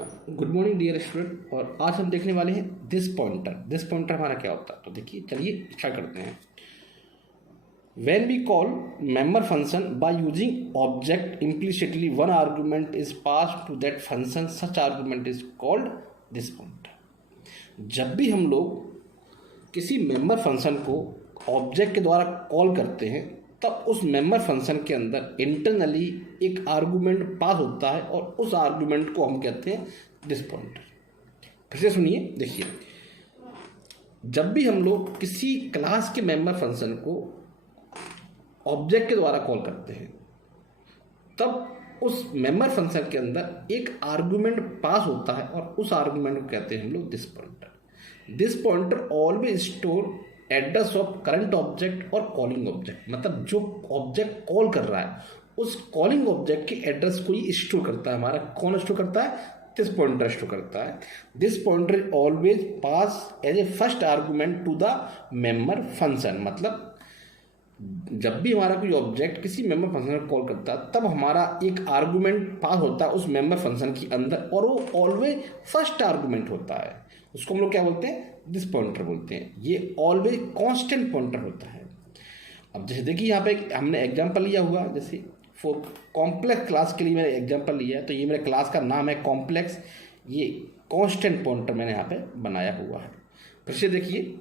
Good morning dear student. और आज हम देखने वाले हैं दिस पॉइंटर। दिस पॉइंटर हमारा क्या होता है, तो देखिए चलिए स्टार्ट करते हैं। When we call member function by using object implicitly, one argument is passed to that function. Such argument is called this pointer. जब भी हम लोग किसी मेंबर फंक्शन को ऑब्जेक्ट के द्वारा कॉल करते हैं तब उस मेंबर फंक्शन के अंदर इंटरनली एक आर्गुमेंट पास होता है और उस आर्गुमेंट को हम कहते हैं दिस पॉइंटर। फिर से सुनिए, देखिए, जब भी हम लोग किसी क्लास के मेंबर फंक्शन को ऑब्जेक्ट के द्वारा कॉल करते हैं तब उस मेंबर फंक्शन के अंदर एक आर्गुमेंट पास होता है और उस आर्गुमेंट को कहते हैं हम लोग this pointer. This pointer always store address of current object और कॉलिंग ऑब्जेक्ट। मतलब जो ऑब्जेक्ट कॉल कर रहा है उस कॉलिंग ऑब्जेक्ट के एड्रेस को ही स्टोर करता है। हमारा कौन स्टोर करता है? दिस पॉइंटर स्टोर करता है। This pointer always pass as a first argument to the member function. मतलब जब भी हमारा कोई ऑब्जेक्ट किसी मेंबर फंक्शन को कॉल करता है तब हमारा एक आर्गुमेंट पास होता है उस मेंबर फंक्शन के अंदर और वो ऑलवेज फर्स्ट आर्गुमेंट होता है। उसको हम लोग क्या बोलते हैं? दिस पॉइंटर बोलते हैं। ये ऑलवेज कांस्टेंट पॉइंटर होता है। अब जैसे देखिए यहाँ पे हमने एग्जांपल लिया हुआ, जैसे फॉर कॉम्प्लेक्स क्लास के लिए मैंने एग्जांपल लिया है, तो ये मेरे क्लास का नाम है कॉम्प्लेक्स। ये कांस्टेंट पॉइंटर मैंने यहाँ पे बनाया हुआ है। फिर से देखिए,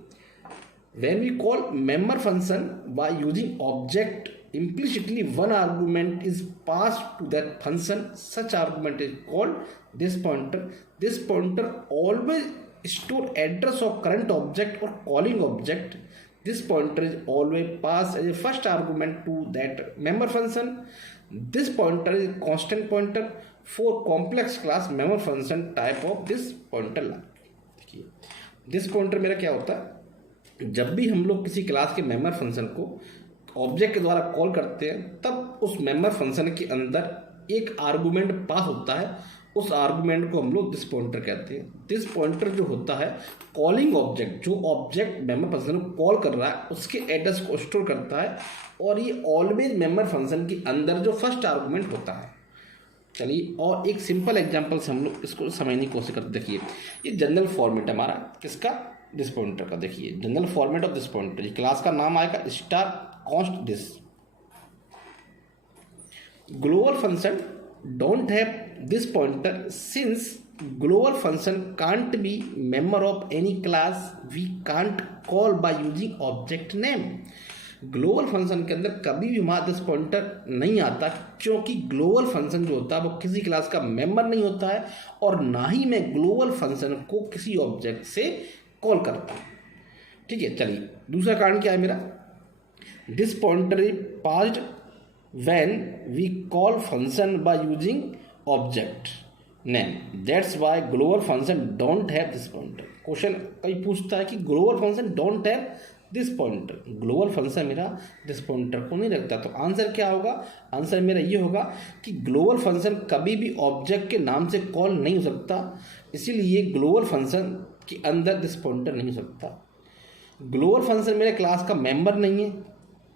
when we call member function by using object implicitly, one argument is passed to that function. Such argument is called this pointer. This pointer always store address of current object or calling object. This pointer is always passed as a first argument to that member function. This pointer is a constant pointer for complex class member function type of this pointer. देखिए, this pointer मेरा क्या होता है? जब भी हम लोग किसी क्लास के मेंबर फंक्शन को ऑब्जेक्ट के द्वारा कॉल करते हैं तब उस मेंबर फंक्शन के अंदर एक आर्गुमेंट पास होता है। उस आर्गुमेंट को हम लोग दिस पॉइंटर कहते हैं। दिस पॉइंटर जो होता है कॉलिंग ऑब्जेक्ट, जो ऑब्जेक्ट मेंबर फंक्शन को कॉल कर रहा है उसके एड्रेस को स्टोर करता है और ये ऑलवेज मेंबर फंक्शन के अंदर जो फर्स्ट आर्गुमेंट होता है। चलिए और एक सिंपल एग्जांपल से हम लोग इसको समझने की कोशिश करते। देखिए, ये जनरल फॉर्मेट है हमारा किसका? दिस पॉइंटर का। देखिए, general format of this pointer, ये क्लास का नाम आएगा star const this. Global function don't have this pointer since global function can't be member of any class, we can't call by using object name. Global function के अंदर कभी भी हमारा this pointer नहीं आता क्योंकि ग्लोबल फंक्शन जो होता है वो किसी क्लास का मेंबर नहीं होता है और ना ही मैं ग्लोबल फंक्शन को किसी ऑब्जेक्ट से कॉल करता हूँ। ठीक है, चलिए दूसरा कारण क्या है मेरा? This pointer is passed when we call function by using object name, that's why global function don't have this pointer. Question कभी पूछता है कि global function don't have this pointer, global function मेरा दिस पॉइंटर को नहीं रखता, तो answer क्या होगा? आंसर मेरा ये होगा कि ग्लोबल फंक्शन कभी भी ऑब्जेक्ट के नाम से कॉल नहीं हो सकता, इसीलिए ग्लोबल फंक्शन के अंदर दिस पॉइंटर नहीं हो सकता। ग्लोबल फंक्शन मेरे क्लास का मेंबर नहीं है।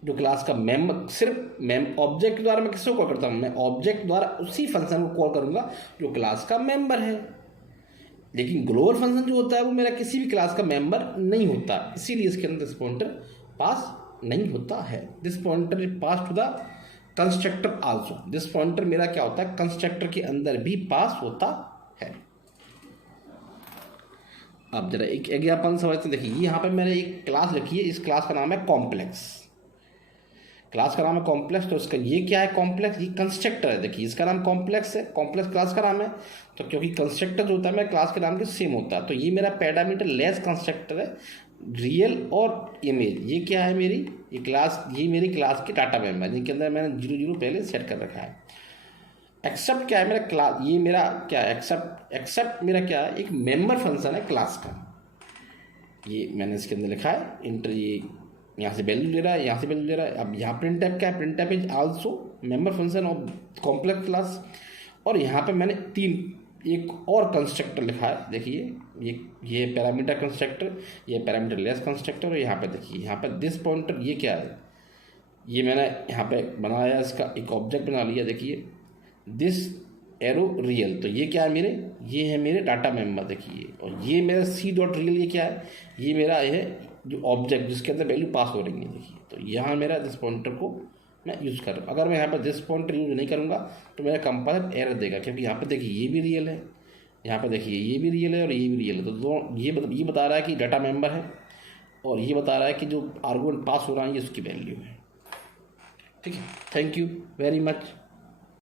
जो क्लास का मेंबर सिर्फ ऑब्जेक्ट के द्वारा मैं किसको कॉल करता हूँ? मैं ऑब्जेक्ट द्वारा उसी फंक्शन को कॉल करूँगा जो क्लास का मेंबर है। लेकिन ग्लोबल फंक्शन जो होता है वो मेरा किसी भी क्लास का मेंबर नहीं होता, इसीलिए इसके अंदर दिस पॉइंटर पास नहीं होता है। This pointer is pass to the constructor also. This pointer मेरा क्या होता है? कंस्ट्रक्टर के अंदर भी पास होता है। अब जरा एक एग्जाम्पल समझते हैं। देखिए, यहाँ पे मैंने एक क्लास लिखी है, इस क्लास का नाम है कॉम्प्लेक्स। क्लास का नाम है कॉम्प्लेक्स, तो इसका ये क्या है? कॉम्प्लेक्स, ये कंस्ट्रक्टर है। देखिए, इसका नाम कॉम्प्लेक्स है, कॉम्प्लेक्स क्लास का नाम है, तो क्योंकि कंस्ट्रक्टर जो होता है मेरा क्लास के नाम के सेम होता है, तो ये मेरा पैरामीटर लेस कंस्ट्रक्टर है। रियल और इमेज, ये क्या है मेरी? ये क्लास, ये मेरी क्लास की डाटा मेंबर है जिनके अंदर मैंने 0 पहले सेट कर रखा है। एक्सेप्ट क्या है मेरा? क्लास, ये मेरा क्या है? एक्सेप्ट मेरा क्या है? एक मेंबर फंक्शन है क्लास का। ये मैंने इसके अंदर लिखा है इंटर, ये यहाँ से वैल्यू ले रहा है, यहाँ से वैल्यू ले रहा है। अब यहाँ प्रिंट टाइप क्या है? Print type is also member function of complex class. और यहाँ पे मैंने एक और कंस्ट्रक्टर लिखा है। देखिए, ये पैरामीटर कंस्ट्रक्टर, ये पैरामीटर लेस कंस्ट्रक्टर, और यहाँ पे देखिए, यहाँ पे दिस पॉइंटर ये क्या है? ये मैंने यहाँ पे बनाया, इसका एक ऑब्जेक्ट बना लिया। देखिए, दिस एरो रियल, तो ये क्या है मेरे, ये है मेरे डाटा मेंबर देखिए, और ये मेरा सी डॉट रियल ये क्या है, ये मेरा है जो ऑब्जेक्ट जिसके अंदर वैल्यू पास हो रही है देखिए। तो यहाँ मेरा दिस पॉइंटर को मैं यूज़ कर रहा हूँ। अगर मैं यहाँ पर दिस पॉइंटर यूज़ नहीं करूँगा तो मेरा कंपाइलर एरर देगा, क्योंकि यहाँ पर देखिए ये भी रियल है, यहाँ पर देखिए ये भी रियल है और ये भी रियल है। तो दो ये बता रहा है कि डाटा मेंबर है, और ये बता रहा है कि जो आर्गुमेंट पास हो रहा है ये उसकी वैल्यू है। ठीक है, थैंक यू वेरी मच।